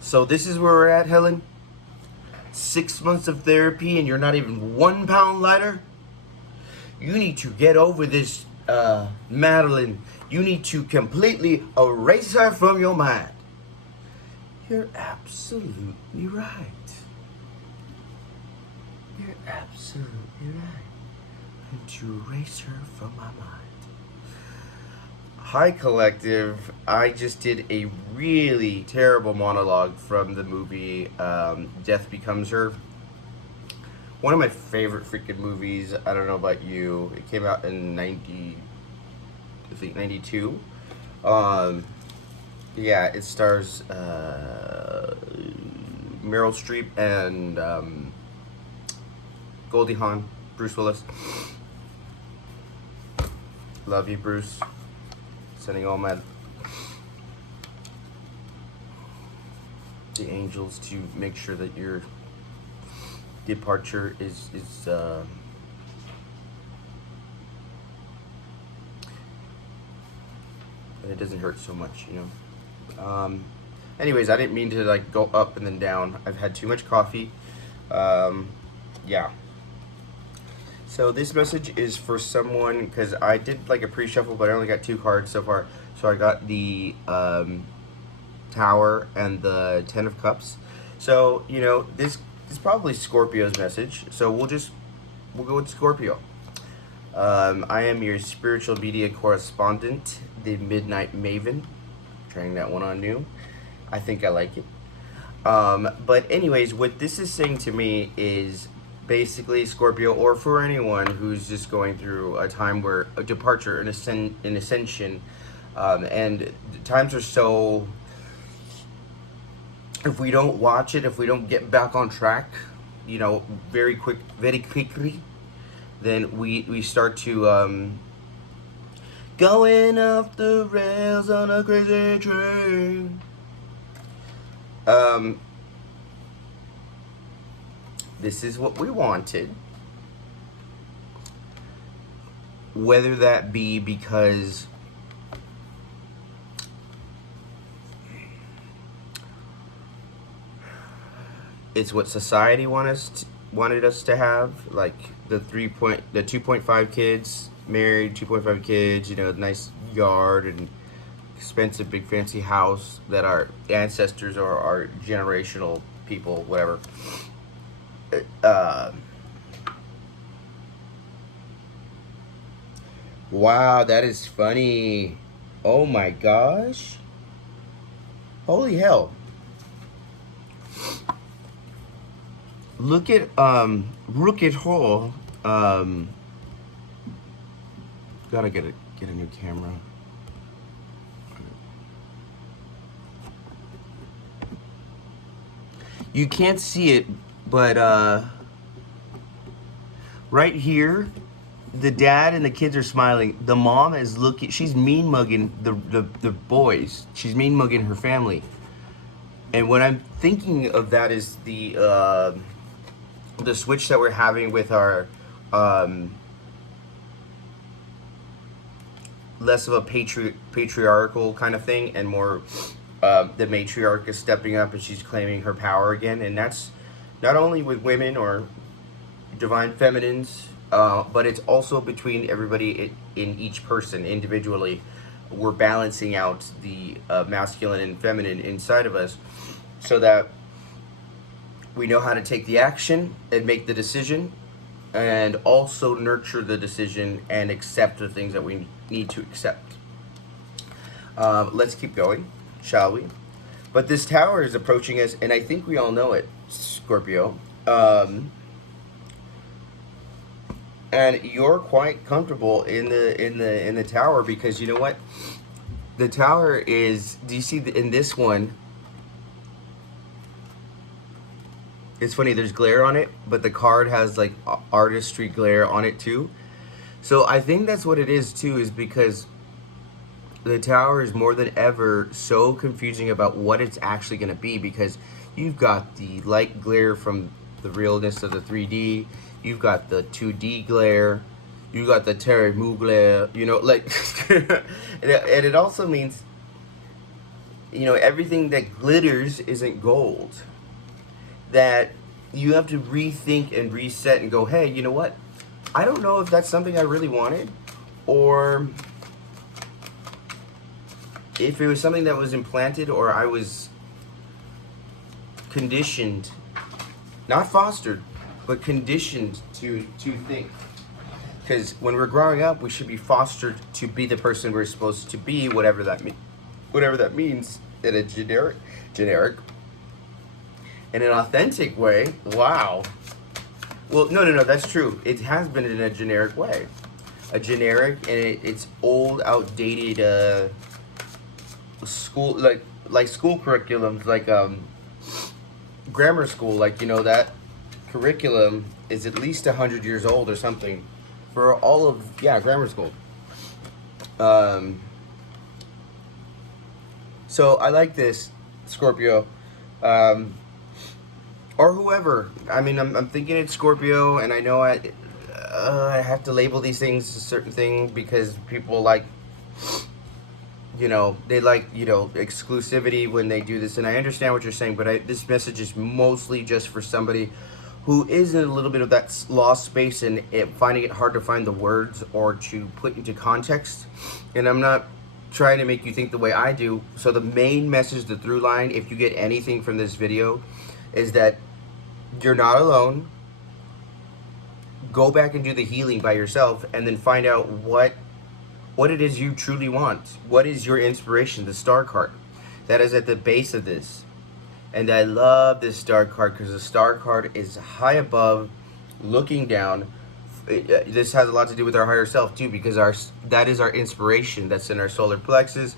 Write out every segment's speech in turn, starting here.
So this is where we're at, Helen. 6 months of therapy and you're not even 1 pound lighter? You need to get over this, Madeline. You need to completely erase her from your mind. You're absolutely right. You're absolutely right. And to erase her from my mind. Hi, Collective. I just did a really terrible monologue from the movie Death Becomes Her. One of my favorite freaking movies. I don't know about you. It came out in 92. Yeah, it stars Meryl Streep and Goldie Hawn, Bruce Willis. Love you, Bruce. Sending all the angels to make sure that your departure is and it doesn't hurt so much, anyways, I didn't mean to like go up and then down. I've had too much coffee. Yeah. So this message is for someone, because I did like a pre-shuffle, but I only got 2 cards so far. So I got the Tower and the Ten of Cups. So, this is probably Scorpio's message. So we'll go with Scorpio. I am your spiritual media correspondent, the Midnight Maven. Trying that one on new. I think I like it. But anyways, what this is saying to me is basically, Scorpio, or for anyone who's just going through a time where a departure, an ascension, and times are so, if we don't watch it, if we don't get back on track, very quickly, then we start to going off the rails on a crazy train. This is what we wanted. Whether that be because it's what society wanted us to have, like the 2.5 kids, married, 2.5 kids, nice yard and expensive big fancy house that our ancestors or our generational people, whatever, wow, that is funny. Oh my gosh. Holy hell. Look at Hall. Gotta get a new camera. You can't see it, but right here, the dad and the kids are smiling. The mom is looking. She's mean mugging the boys. She's mean mugging her family. And what I'm thinking of that is the switch that we're having with our less of a patriarchal kind of thing, and more the matriarch is stepping up and she's claiming her power again. And that's not only with women or divine feminines, but it's also between everybody in each person individually. We're balancing out the masculine and feminine inside of us so that we know how to take the action and make the decision, and also nurture the decision and accept the things that we need to accept. Let's keep going, shall we? But this tower is approaching us, and I think we all know it, Scorpio. And you're quite comfortable in the tower, because you know what? The tower is. Do you see in this one? It's funny. There's glare on it, but the card has like artistry glare on it too. So I think that's what it is too. Is because the tower is more than ever so confusing about what it's actually going to be, because you've got the light glare from the realness of the 3D. You've got the 2D glare. You got the Terry Moo glare. And it also means everything that glitters isn't gold. That you have to rethink and reset and go, hey, you know what? I don't know if that's something I really wanted, or if it was something that was implanted, or I was conditioned, not fostered, but conditioned to think. Because when we're growing up, we should be fostered to be the person we're supposed to be, whatever that means in a generic, in an authentic way. Wow. Well, no, that's true. It has been in a generic way, and it's old, outdated school, like school curriculums, like grammar school, like that curriculum is at least 100 years old or something for all of grammar school. So I like this, Scorpio, or whoever. I mean, I'm thinking it's Scorpio, and I know I have to label these things a certain thing because people like, they like, exclusivity when they do this, and I understand what you're saying, but this message is mostly just for somebody who is in a little bit of that lost space and finding it hard to find the words or to put into context. And I'm not trying to make you think the way I do. So the main message, the through line, if you get anything from this video, is that you're not alone. Go back and do the healing by yourself, and then find out what it is you truly want. What is your inspiration? The star card that is at the base of this. And I love this star card because the star card is high above, looking down. This has a lot to do with our higher self too, because that is our inspiration. That's in our solar plexus,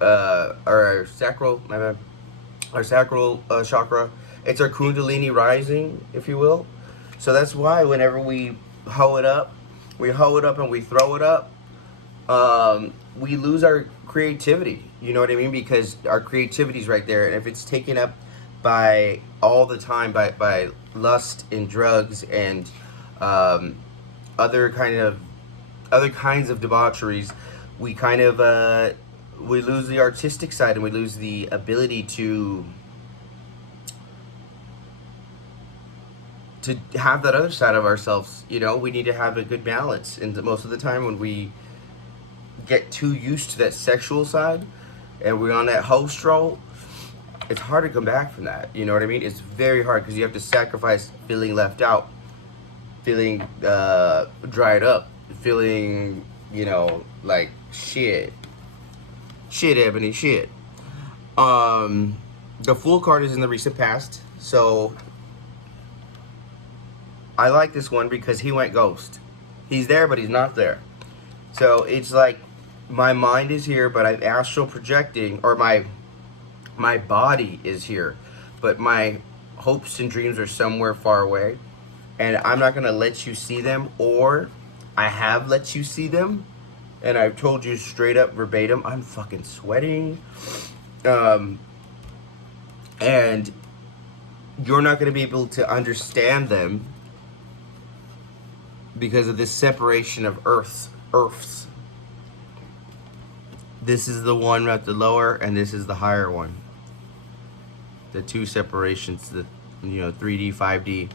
our sacral chakra. It's our kundalini rising, if you will. So that's why whenever we hoe it up and we throw it up, we lose our creativity. You know what I mean? Because our creativity is right there, and if it's taken up by all the time by lust and drugs and other kinds of debaucheries, we kind of we lose the artistic side, and we lose the ability to have that other side of ourselves. We need to have a good balance, and most of the time when we get too used to that sexual side and we're on that hoe stroll, it's hard to come back from that. You know what I mean? It's very hard because you have to sacrifice feeling left out, feeling dried up, feeling like shit, Ebony, shit. The Fool card is in the recent past, so I like this one because he went ghost. He's there, but he's not there. So it's like my mind is here, but I'm astral projecting, or my body is here, but my hopes and dreams are somewhere far away, and I'm not gonna let you see them, or I have let you see them, and I've told you straight up verbatim, I'm fucking sweating, and you're not gonna be able to understand them because of this separation of earths. This is the one at the lower, and this is the higher one. The two separations, the 3D, 5D.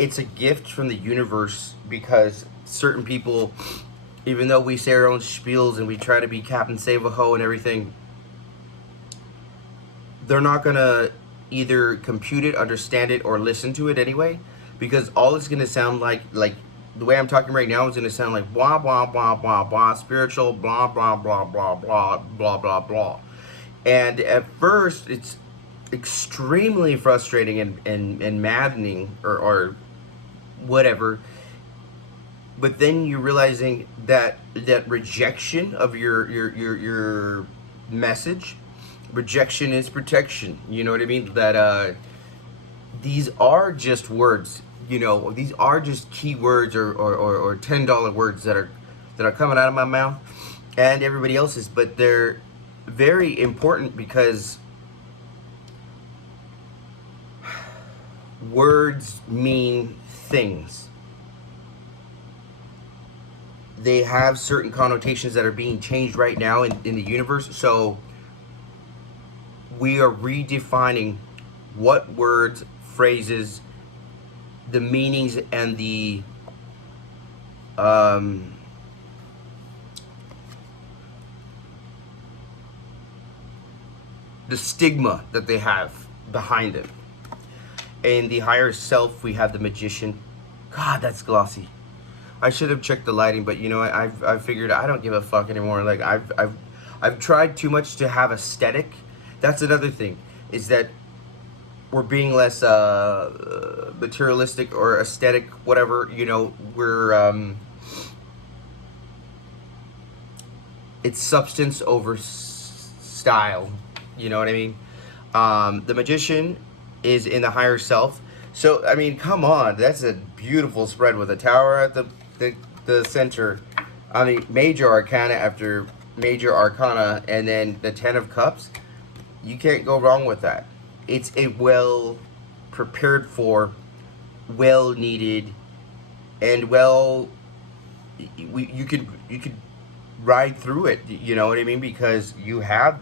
It's a gift from the universe because certain people, even though we say our own spiels and we try to be Captain Save-A-Ho and everything, they're not gonna either compute it, understand it, or listen to it anyway, because all it's gonna sound like the way I'm talking right now is going to sound like blah, blah, blah, blah, blah, spiritual, blah, blah, blah, blah, blah, blah, blah, blah. And at first, it's extremely frustrating and maddening or whatever. But then you're realizing that rejection of your message, rejection is protection. You know what I mean? That these are just words. These are just keywords or $10 words that are coming out of my mouth and everybody else's, but they're very important because words mean things. They have certain connotations that are being changed right now in the universe. So we are redefining what words, phrases, the meanings, and um, the stigma that they have behind it. In the higher self, we have the magician. God, that's glossy. I should have checked the lighting, but you know what? I've figured I don't give a fuck anymore. Like I've tried too much to have aesthetic. That's another thing, is that we're being less materialistic or aesthetic, whatever. You know, we're it's substance over style. You know what I mean? The magician is in the higher self. So I mean, come on, that's a beautiful spread with a tower at the center. I mean, major arcana after major arcana, and then the 10 of cups. You can't go wrong with that. It's a well prepared for, well needed, and you could ride through it. You know what I mean? Because you have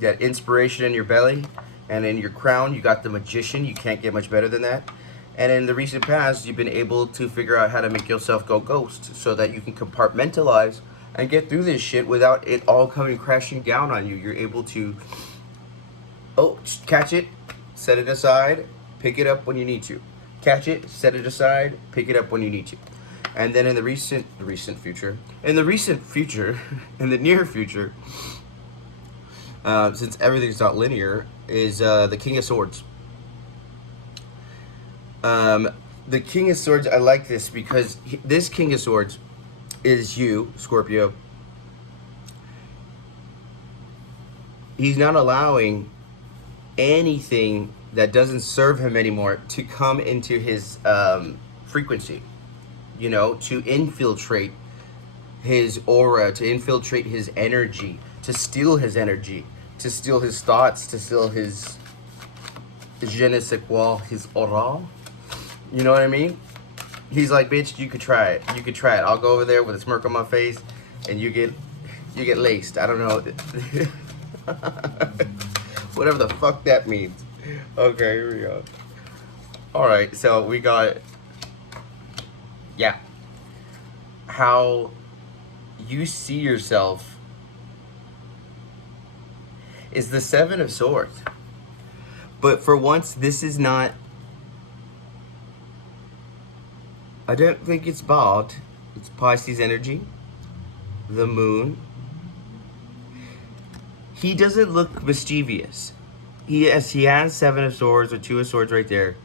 that inspiration in your belly, and in your crown you got the magician. You can't get much better than that. And in the recent past, you've been able to figure out how to make yourself go ghost, so that you can compartmentalize and get through this shit without it all coming crashing down on you. You're able to catch it, set it aside, pick it up when you need to. Catch it, set it aside, pick it up when you need to. And then in the recent future, in the near future, since everything's not linear, is the King of Swords. The King of Swords, I like this because this King of Swords is you, Scorpio. He's not allowing anything that doesn't serve him anymore to come into his frequency, you know, to infiltrate his aura, to infiltrate his energy, to steal his energy, to steal his thoughts, to steal his je ne sais quoi, his aura. You know what I mean? He's like, bitch, you could try it. You could try it. I'll go over there with a smirk on my face, and you get laced. I don't know. Whatever the fuck that means. Okay, here we go. Alright, so we got, yeah, how you see yourself is the Seven of Swords. But for once, this is not, I don't think it's bald. It's Pisces energy, the moon. He doesn't look mischievous. He has Seven of Swords or Two of Swords right there,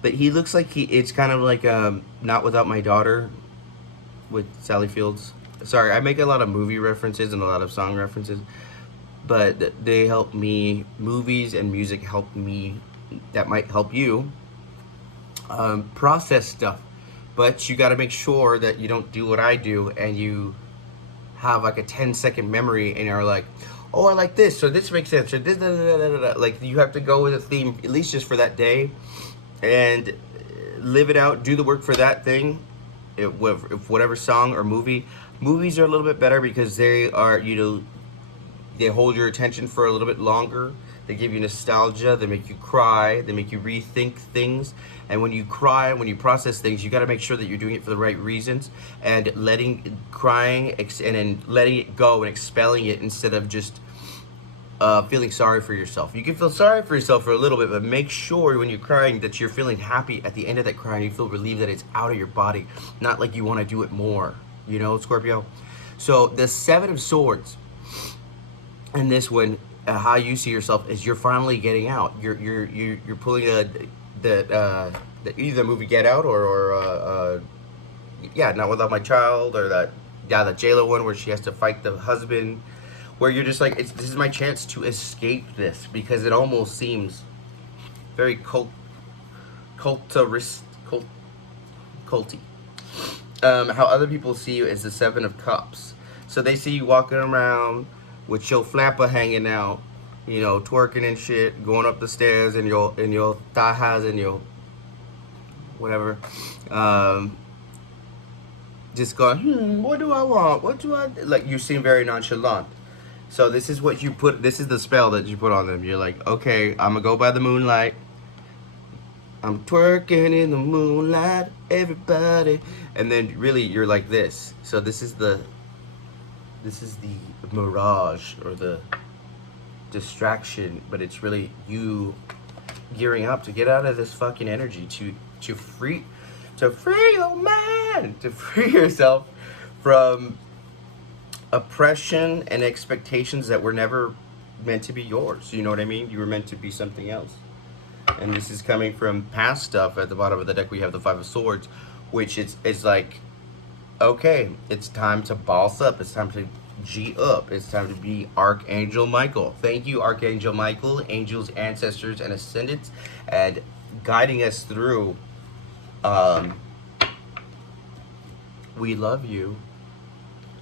but he looks like it's kind of like Not Without My Daughter with Sally Fields. Sorry, I make a lot of movie references and a lot of song references, but they help me. Movies and music help me. That might help you process stuff, but you got to make sure that you don't do what I do and you have like a 10-second memory and you're like, oh, I like this, or this makes sense, or this, da, da, da, da, da. Like, you have to go with a theme, at least just for that day, and live it out, do the work for that thing, if whatever song or movie. Movies are a little bit better because they are, you know, they hold your attention for a little bit longer. They give you nostalgia, they make you cry, they make you rethink things. And when you cry, when you process things, you got to make sure that you're doing it for the right reasons, and crying and then letting it go and expelling it instead of just feeling sorry for yourself. You can feel sorry for yourself for a little bit, but make sure when you're crying that you're feeling happy at the end of that crying. You feel relieved that it's out of your body, not like you want to do it more, you know, Scorpio. So the Seven of Swords in this one, how you see yourself is you're finally getting out. You're pulling either the movie Get Out or Not Without My Child, or the JLo one where she has to fight the husband, where you're just like, this is my chance to escape this, because it almost seems very culty. How other people see you is the Seven of Cups. So they see you walking around with your flapper hanging out, you know, twerking and shit, going up the stairs in your tajas and your whatever, just going, what do I want? What do I, like, you seem very nonchalant. So this is what you put. This is the spell that you put on them. You're like, okay, I'm gonna go by the moonlight. I'm twerking in the moonlight, everybody. And then really, you're like this. So this is the mirage or the distraction, but it's really you gearing up to get out of this fucking energy to free your mind, to free yourself from oppression and expectations that were never meant to be yours. You know what I mean? You were meant to be something else. And this is coming from past stuff. At the bottom of the deck we have the Five of Swords, which it's like, okay, it's time to boss up, it's time to G up, it's time to be Archangel Michael. Thank you, Archangel Michael, angels, ancestors, and ascendants, and guiding us through. We love you.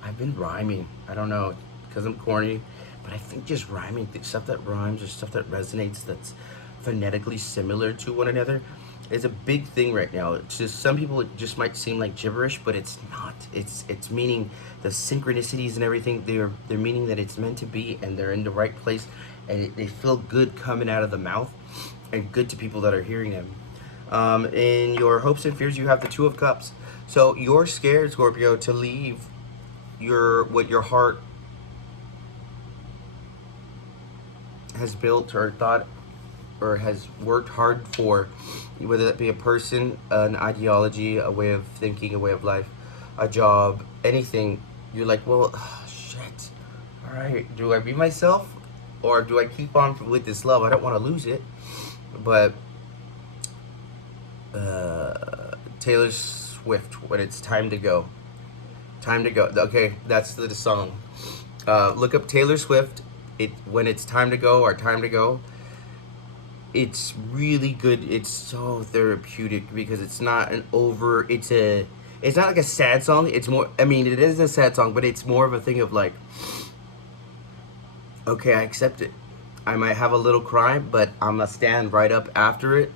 I've been rhyming. I don't know, because I'm corny, but I think just rhyming, stuff that rhymes or stuff that resonates, that's phonetically similar to one another, is a big thing right now. It's just, some people it just might seem like gibberish, but it's not. It's meaning the synchronicities and everything. They're meaning that it's meant to be, and they're in the right place, and they feel good coming out of the mouth, and good to people that are hearing them. In your hopes and fears, you have the Two of Cups. So you're scared, Scorpio, to leave what your heart has built or thought or has worked hard for, whether that be a person, an ideology, a way of thinking, a way of life, a job, anything. You're like, well, shit, all right, do I be myself or do I keep on with this love? I don't want to lose it. But Taylor Swift, when it's time to go. Time to go. Okay, that's the song. Look up Taylor Swift. When it's time to go or time to go. It's really good. It's so therapeutic because it's not an over. It's not like a sad song. It's more. I mean, it is a sad song, but it's more of a thing of like, okay, I accept it. I might have a little cry, but I'm gonna stand right up after it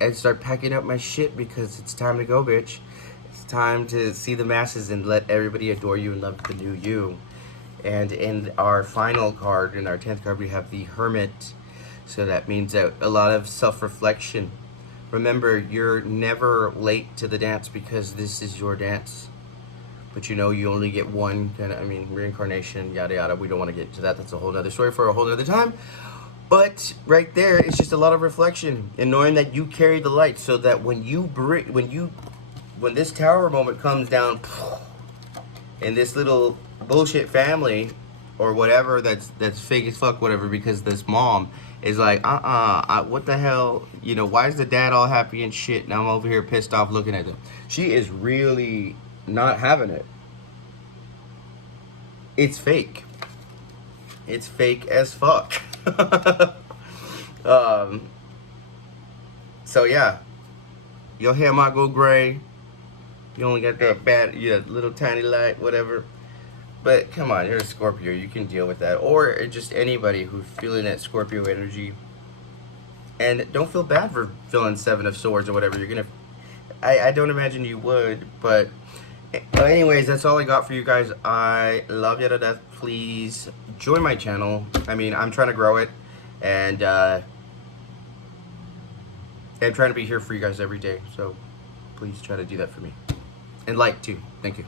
and start packing up my shit because it's time to go, bitch. It's time to see the masses and let everybody adore you and love the new you. And in our final card, in our 10th card, we have the Hermit. So that means that a lot of self-reflection. Remember, you're never late to the dance because this is your dance. But you know, you only get one kind of, reincarnation, yada yada. We don't want to get into that. That's a whole other story for a whole other time. But right there, it's just a lot of reflection and knowing that you carry the light, so that when this tower moment comes down, and this little bullshit family or whatever that's fake as fuck, whatever, because this mom is like, what the hell, why is the dad all happy and shit, and I'm over here pissed off looking at them. She is really not having it. It's fake. It's fake as fuck. So yeah, your hair might go gray. You only got that bad, little tiny light, whatever. But come on, you're a Scorpio. You can deal with that. Or just anybody who's feeling that Scorpio energy. And don't feel bad for feeling Seven of Swords or whatever. You're going to... I don't imagine you would. But anyways, that's all I got for you guys. I love you to death. Please join my channel. I'm trying to grow it. And I'm trying to be here for you guys every day. So please try to do that for me. And like, too. Thank you.